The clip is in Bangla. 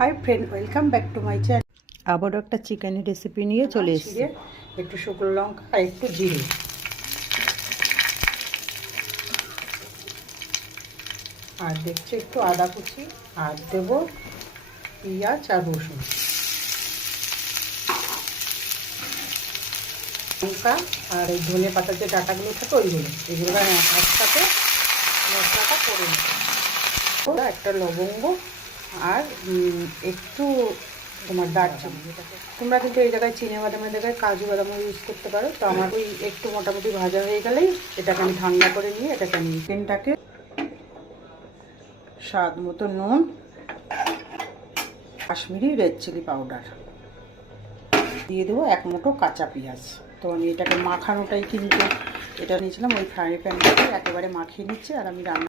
Hi friend, welcome back to my channel. আবারও একটা চিকেনের রেসিপি নিয়ে চলে এসেছি। একটু শুকনো লঙ্কা আর একটু জিরে, আর দেখছি একটু আদা কুচি, আর দেবো পেঁয়াজ আর রসুন, লঙ্কা আর এই ধনে পাতার যে ডাঁটাগুলো থাকে এগুলো একসাথে মশলাটা করে নেব। একটা লবঙ্গ আর একটু তোমার দারচিনি। তোমরা কিন্তু এই জায়গায় চিনে বাদামের জায়গায় কাজু বাদামও ইউজ করতে পারো। তো আমার ওই একটু মোটামুটি ভাজা হয়ে গেলেই এটাকে আমি ঠান্ডা করে নিয়ে এটাকে আমি চিকেনটাকে স্বাদ মতো নুন, কাশ্মীরি রেড চিলি পাউডার দিয়ে দেবো, এক মুঠো কাঁচা পেঁয়াজ। তো আমি এটাকে মাখানোটাই কিন্তু এটা নিয়েছিলাম ওই ফ্রাই প্যানটাকে একেবারে মাখিয়ে নিচ্ছে। আর আমি রান্না